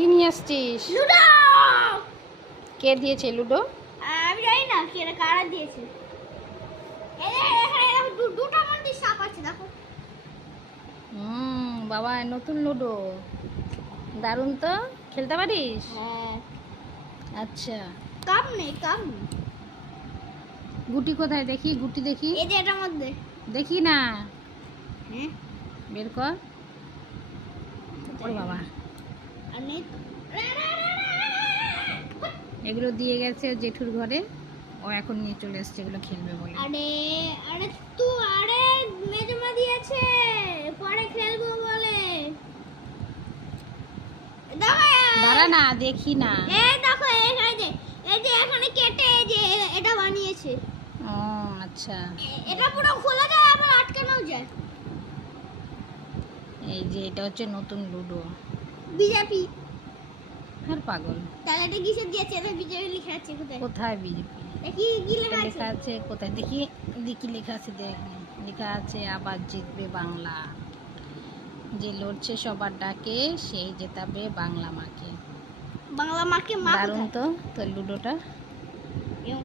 কি নিয়ে আসছিস? লুডো। কে দিয়েছে লুডো? আমি জানি না কে কারা দিয়েছে। এখানে দুটো মন্দির সাপ আছে দেখো। বাবা নতুন লুডো, দারুণ তো, খেলতে পারিস? হ্যাঁ, আচ্ছা, কাম নেই কাম নেই। গুটি কোথায় দেখি? গুটি দেখি, এই যে এটার মধ্যে দেখি না, হ্যাঁ বের কর। ওরে বাবা, আর নেই তো। এগুলো দিয়ে গেছে ওর জেঠুর ঘরে, ও এখন নিয়ে চলে এসছে এগুলো খেলবে বলে। আরে আরে আরে মেজমা দিয়েছে পরে খেলবো বলে। দাঁড়া না, দেখি না। এই দেখো এখানে যে এই যে এখানে কেটে এই যে এটা বানিয়েছে। ও আচ্ছা, এটা পুরো খোলা যায় আবার আটকানোও যায়। এই যে এটা হচ্ছে নতুন লুডো। বিজেপি আর পাগল, তাহলে এটা কিসের দিয়েছে? এটা বিজেপি লেখা আছে কোথায়? কোথায় বিজেপি দেখি কি লেখা আছে? লেখা আছে কোথায়? দেখি দেখি, লেখা আছে দেখ, লেখা আছে আবার জিতবে বাংলা, যে লড়ছে সবার ডাকে সেই জেতাবে বাংলা মাকে। বাংলা মাকে মা দারুণ কোথায়? তো তোর লুডোটা।